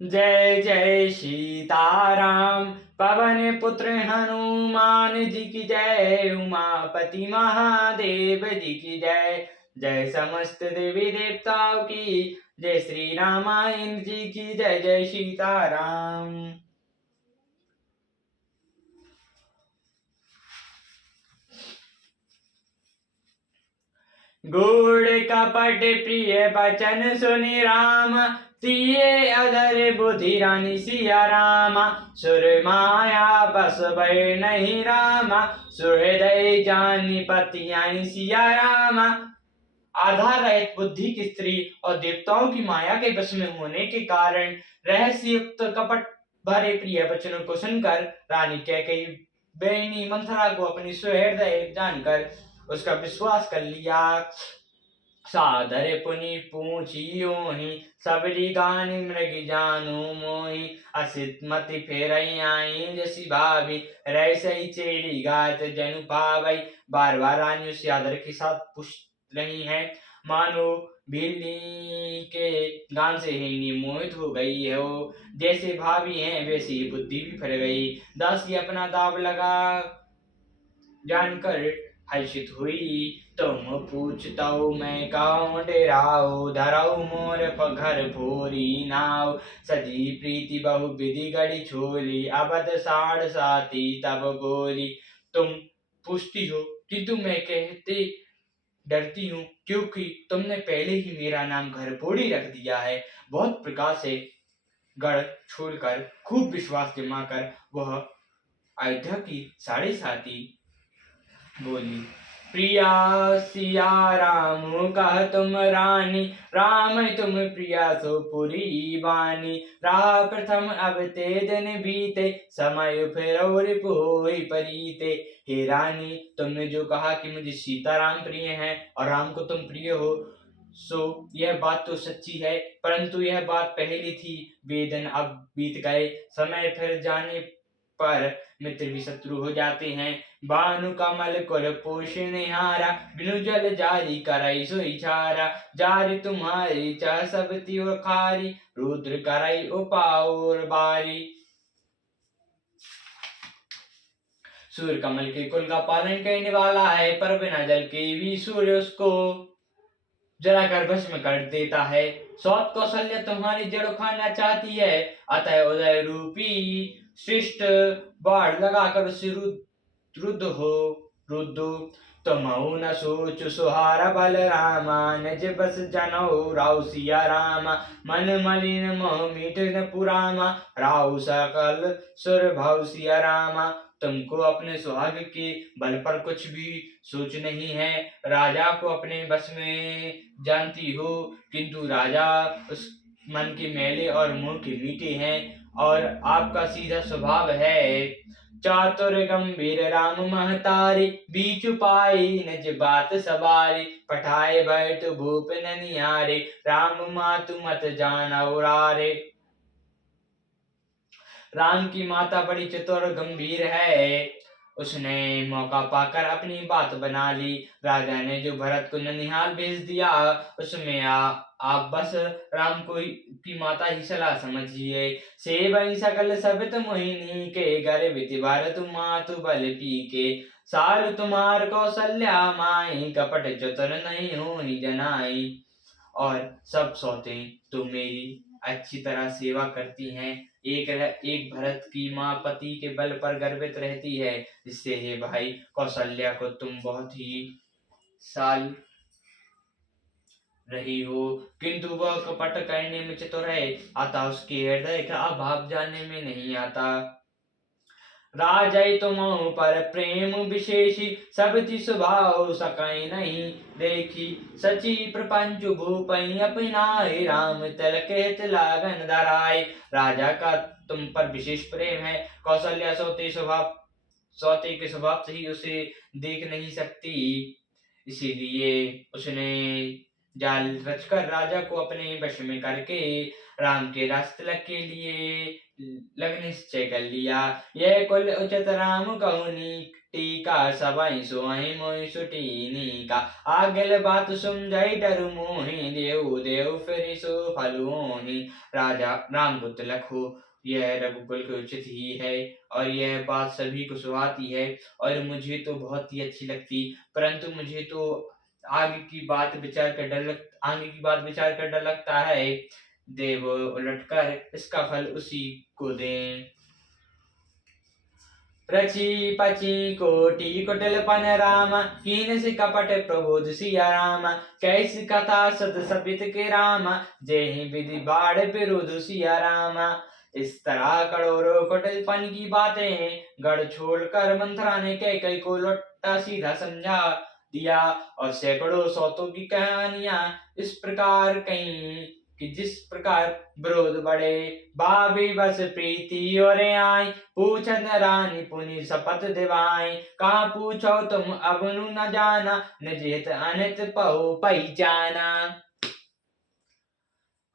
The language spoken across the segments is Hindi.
जय जय सीताराम। पवन पुत्र हनुमान जी की जय। उमापति महादेव जी की जय। जय समस्त देवी देवताओं की जय। श्री रामायण जी की जय। जय सीताराम। गूढ़ कपट प्रिय बचन सुनि राम। तिये अधर बुद्धि रानी सिया रामा। सुर माया बस भय नहीं रामा। सुहृदय जानी पति आनी सिया रामा। आधार रहित बुद्धि की स्त्री और देवताओं की माया के वश में होने के कारण रहस्ययुक्त कपट भरे प्रिय वचनों को सुनकर रानी कैकेयी बेनी मंथरा को अपनी सुहृदय जानकर उसका विश्वास कर लिया। सादर पुनि पूछियो ही सबरी गानी मृग जानू मोही। असित मति फेर आई जसी भाभी रह सही चेड़ी गात जनु पावई। बार बार रानी उससे आदर के साथ पूछ रही है, मानो बिल्ली के गान से ही मोहित हो गई हो। जैसे भाभी हैं वैसे ही बुद्धि भी फिर गई। दासी अपना दाव लगा जानकर हर्षित हुई। तुम पूछताऊ मैं काऊ डेराऊ। धराऊ मोर घर भोरी नाव। सजी प्रीति बहु विधि गढ़ी छोली। अबध साढ़ साती तब बोली। तुम पूछती हो किंतु मैं कहते डरती हूँ, क्योंकि तुमने पहले ही मेरा नाम घरपोड़ी रख दिया है। बहुत प्रकार से गढ़ छोड़कर खूब विश्वास जमाकर वह अयोध्या की साढ़े साती बोली। प्रिया सिया राम कह तुम रानी। राम तुम प्रिया सो पुरी बानी। राह प्रथम अब ते दिन बीते। समय फिर होई परीते। हे रानी, तुमने जो कहा कि मुझे सीताराम प्रिय हैं और राम को तुम प्रिय हो, सो यह बात तो सच्ची है, परंतु यह बात पहली थी। वे दिन अब बीत गए। समय फिर जाने पर मित्र भी शत्रु हो जाते हैं। बानु कमल कुल पोष निहारा। बिनु जल जारी करई सोई छारा। जारी तुम्हारी चाह सब त्यों खारी। रुद्र करई उपाउर बारी। सूर्य कमल के कुल का पालन करने वाला है, पर बिना जल के भी सूर्य उसको जलाकर भस्म कर देता है। सौत कौशल्या तुम्हारी जड़ खाना चाहती है, अतः उदय रूपी श्रेष्ठ बाढ़ लगाकर उसे रुद्ध हो रुद्धो। तुमऊ न सोच सुहारा बल रामा। निज बस जनऊ राउ सिया रामा। मन मलिन मोह मीठ न पुरामा। राउ सकल सुर भाव सिया रामा। तुमको अपने सुहाग के बल पर कुछ भी सोच नहीं है। राजा को अपने बस में जानती हो, किंतु राजा उस मन के मैले और मुंह के मीठे हैं, और आपका सीधा स्वभाव है। चातुर गंभीर राम महतारी। बीच पाई निज बात सवारी। पठाए बैठ भूप न निहारे। राम मातु मत जानऊ रारे। राम की माता बड़ी चतुर और गंभीर है। उसने मौका पाकर अपनी बात बना ली। राजा ने जो भरत को ननिहाल भेज दिया, उसमें आप बस राम को की माता ही सलाह समझिए। से बनी सकल सबित मोहिनी के। गर्भित भारत मातु बल पी के। साल तुम्हार कौशल्या माई। कपट चतुर नहीं हो जनाई। और सब सौतें तो मेरी अच्छी तरह सेवा करती हैं। एक भरत की माँ पति के बल पर गर्वित रहती है, जिससे हे भाई कौशल्या को तुम बहुत ही साल रही हो, किंतु वह कपट करने में चतुर है, अतः उसके हृदय का अभाव जानने में नहीं आता। राजय तुम पर प्रेम विशेषी। सबति स्वभाव सकै नहीं देखी। सची प्रपंच भूपई अपनाए। राम तिलकित लागन धराए। राजा का तुम पर विशेष प्रेम है। कौशल्या सौते के स्वभाव से ही उसे देख नहीं सकती, इसीलिए उसने जाल रचकर राजा को अपने वश में करके राम के राजतिलक के लिए लग निश्चय कर लिया। यह कुल उचित राम कहूनी टीका सबाई सोहि मोहि सुटीनी का। आगल बात समझाई डरु मोहि देव देव फिर सो फलुओहि। राजा राम को तिलक हो, यह रघुकुल के उचित ही है और यह बात सभी को सुहाती है और मुझे तो बहुत ही अच्छी लगती, परंतु मुझे तो आगे की बात विचार कर डर लगता है। देव उलटकर इसका फल उसी को दें। रची पची कोटि कुटिल पन राम, कीन से कपट प्रबोध सिया राम। कैसी कथा सद सपित के राम, जेहि विधि बाढ़ विरोध सिया राम। इस तरह करोड़ों कुटिलपन की बातें गढ़ छोड़कर मंथरा ने कैकई को लौटा सीधा समझा दिया और सैकड़ों सौतों की कहानियां इस प्रकार कहीं कि जिस प्रकार विरोध बढ़े। बाबी बस प्रीति और आई, पूछन रानी पुनि शपथ दिवाई। कहाँ पूछो तुम अब नु न जाना, निज हित अनित पहो पहचाना।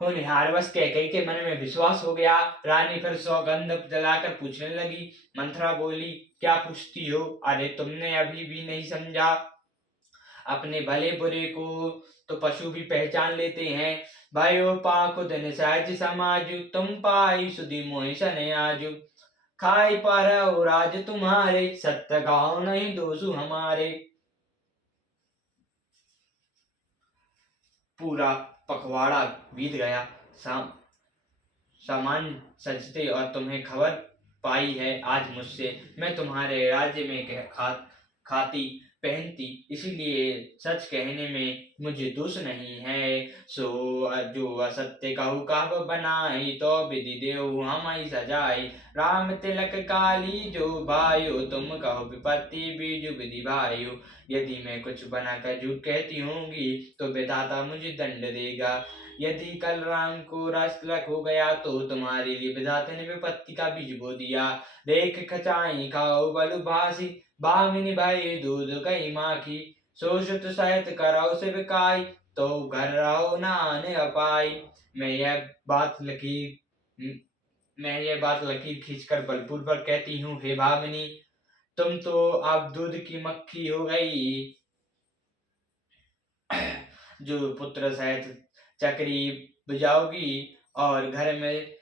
होनहार बस कैकई के मन में विश्वास हो गया। रानी फिर सौगंध जलाकर पूछने लगी। मंथरा बोली, क्या पूछती हो? अरे तुमने अभी भी नहीं समझा, अपने भले बुरे को तो पशु भी पहचान लेते हैं। भयो पाखु धन सहज समाजु, तुम पाई सुधि मोहि सने आजु। खाई पर राज तुम्हारे, सत्य गाँव नहीं दोषु हमारे। पूरा पखवाड़ा बीत गया, सामान सजते और तुम्हें खबर पाई है आज मुझसे। मैं तुम्हारे राज्य में खाती पहनती, इसीलिए सच कहने में मुझे दोष नहीं है। सो जो असत्य कहू काब बनाई, तो विधि देव हमारी सजाई। राम तिलक काली जो भाइयो, तुम कहो विपत्ति बीजु विधि भाइयो। यदि मैं कुछ बनाकर झूठ कहती होंगी तो विधाता मुझे दंड देगा। यदि कल राम को राजतिलक हो गया तो तुम्हारे लिए विधाता ने विपत्ति का बीज बो दिया। देख खचाई खाओ बलु भासी, भामिनी भाई दूध कई माखी। सोषुत सहित कराओ से बिकाई, तो घर रहो ना आने अपाई। मैं यह बात लकीर खींचकर बलपुर पर कहती हूँ, हे भामिनी, तुम तो अब दूध की मक्खी हो गई, जो पुत्र सहित चक्री बुझाओगी और घर में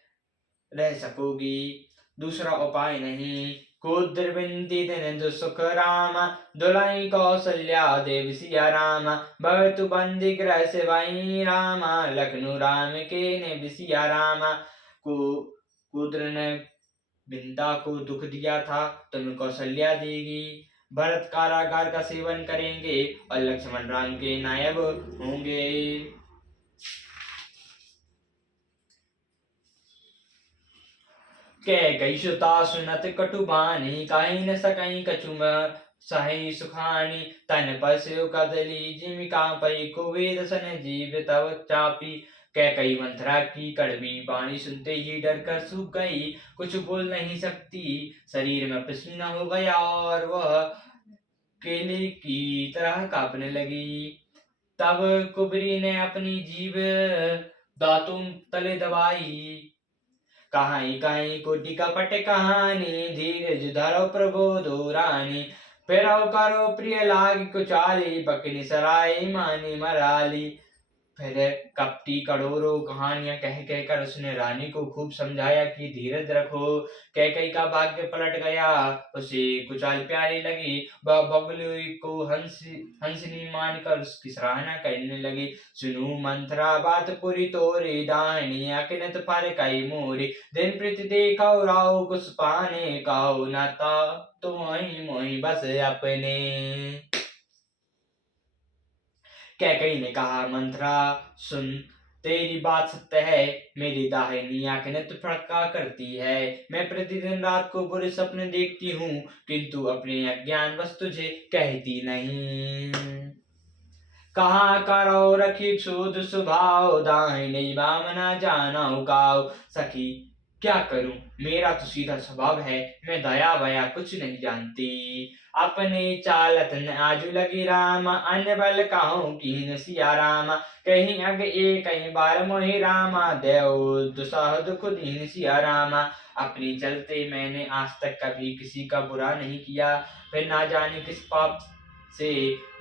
रह सकोगी। दूसरा उपाय नहीं। कुद्रविंदी दिन सुख राम, दुलाई कौशल्या देव सिया राम। भवतु बंदी ग्रह से वही राम, लखनऊ राम के ने बिसिया राम। कुद्र ने बिंदा को दुख दिया था, तुम्हें कौशल्या देगी। भरत कारागार का सेवन करेंगे और लक्ष्मण राम के नायब होंगे। कैकई सुता सुनत कटु बानी, काहि न सकई कछु सही सुखानी। तन पस्यु कदली जिमि कांपई, कुबेर सन जीव तव चापी। कैकई मंथरा की कड़वी बाणी सुनते ही डर कर सूख गई, कुछ बोल नहीं सकती। शरीर में पसीना हो गया और वह केले की तरह कांपने लगी। तब कुबरी ने अपनी जीभ दांतों तले दबाई। कहाई कहाई कोटि कपट कहानी, धीरज धरो प्रबोधो रानी। फिरौ करो प्रिय लाग कुचाली, बकनी सराय मानी मराली। फिर कपटी करोड़ों कहानियां कह कहकर उसने रानी को खूब समझाया कि धीरज रखो। कैकई का भाग्य पलट गया, उसे कुचाल प्यारी लगी। वह बगुली को हंसनी मानकर उसकी सराहना करने लगी। सुनु मंथरा बात पुरी तोरी, दाहिनी अकिनत पर कई मोरी। दिन प्रति देखो राव कुछ पाने, कहो नाता तो मोही बस अपने। कैकई ने कहा, मंथरा सुन, तेरी बात सत्य है। मेरी दाहिनी आंख नृत्य फड़का करती है। मैं प्रतिदिन रात को बुरे सपने देखती हूँ, किंतु अपने अज्ञान वश तुझे कहती नहीं। कहाँ करो रखी क्षुद स्वभाव, दाहिनी बाम न जानो काव। सखी क्या करूं, मेरा तो सीधा स्वभाव है, मैं दया वया कुछ नहीं जानती। अपने चालत न आजू लगी रामा, अन्य बल काहू कीन सिया रामा। कहीं अग ए कहीं बार मोहि रामा, देव दुसह दुख दीन सिया रामा। अपने चलते मैंने आज तक कभी किसी का बुरा नहीं किया, फिर ना जाने किस पाप से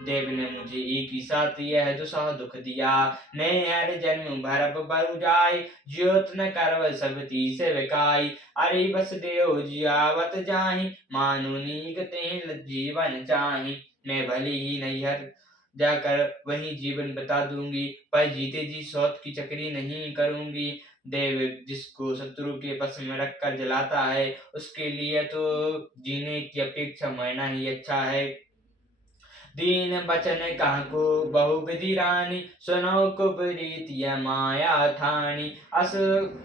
देव ने मुझे एक ही साथ यह दुसह दुख दिया। मैं हर जन्म भरप बरु जाय, ज्योत न करव सब तीस विकाई। अरे बस देव जियावत जाहि, मानु नीक तें जीवन चाहि। मैं भले ही नैहर जाकर वहीं जीवन बिता दूंगी, पर जीते जी सौत की चक्री नहीं करूंगी। देव जिसको शत्रु के बस में रखकर जलाता है, उसके लिए तो जीने की अपेक्षा मरना ही अच्छा है। दीन बचन कहको बहुविधि रानी, सुनो कुप्रीतिय माया ठानी। अस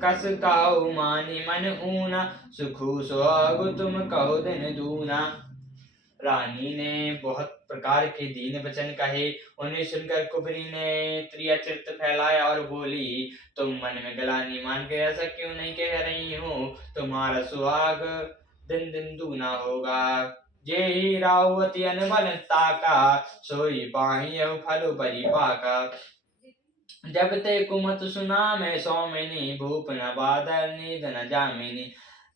कस काहू मानी मन ऊना, सुखु सुहागु तुम कहो दिन दूना। रानी ने बहुत प्रकार के दीन वचन कहे। उन्हें सुनकर कुबरी ने त्रियचित फैलाया और बोली, तुम मन में गलानी मान के ऐसा क्यों नहीं कह रही हो? तुम्हारा सुहाग दिन दिन दूना होगा। जेहि रावती अनबल ताका, सोई पाहियहु फल परिपाका। जब ते कुमत सुना मैं सौमिनी, भूप न बादल नींद न जामिनी।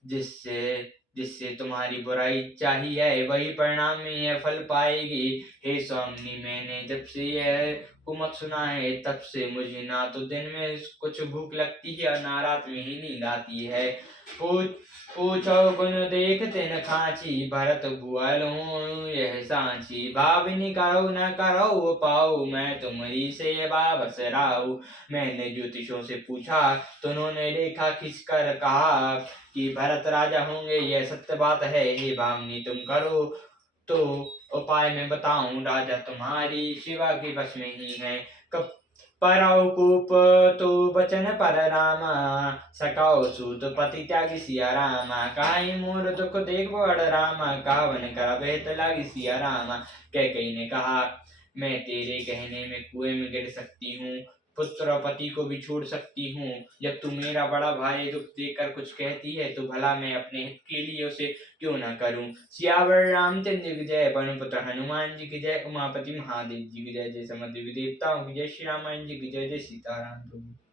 जिससे जिससे तुम्हारी बुराई चाही है, वही परिणाम में यह फल पाएगी। हे स्वामिनी, मैंने जब से यह कुमत सुना है, तब से मुझे ना तो दिन में कुछ भूख लगती है और ना रात में ही नींद आती है। पूछो गुण देख तिन खांची, भरत भुअल हूँ यह सांची। भाविनी करो न करो पाओ, मैं तुम्हारी सेवा बस राऊ। मैंने ज्योतिषों से पूछा, तो उन्होंने लेखा खींचकर कहा कि भरत राजा होंगे, यह सत्य बात है। हे भामिनी, तुम करो तो उपाय मैं बताऊं, राजा तुम्हारी शिवा के बस में ही है। परौ कूप तो बचन पर रामा, सकाओ सूत पति त्यागी सिया रामा। काई मोर दुख देख बड़ रामा, कावन कर बेत लागी सिया रामा। कैकेयी ने कहा, मैं तेरे कहने में कुएं में गिर सकती हूँ, पुत्र और पति को भी छोड़ सकती हूँ। जब तू मेरा बड़ा भाई दुख देकर कुछ कहती है, तो भला मैं अपने हित के लिए उसे क्यों न करूं। सियावर रामचंद्र की जय, पवन पुत्र हनुमान जी की जय, उमापति महादेव जी की जय, जय समस्त देवी देवताओं की जय, श्री रामायण जी की जय, जय सीताराम प्रभु।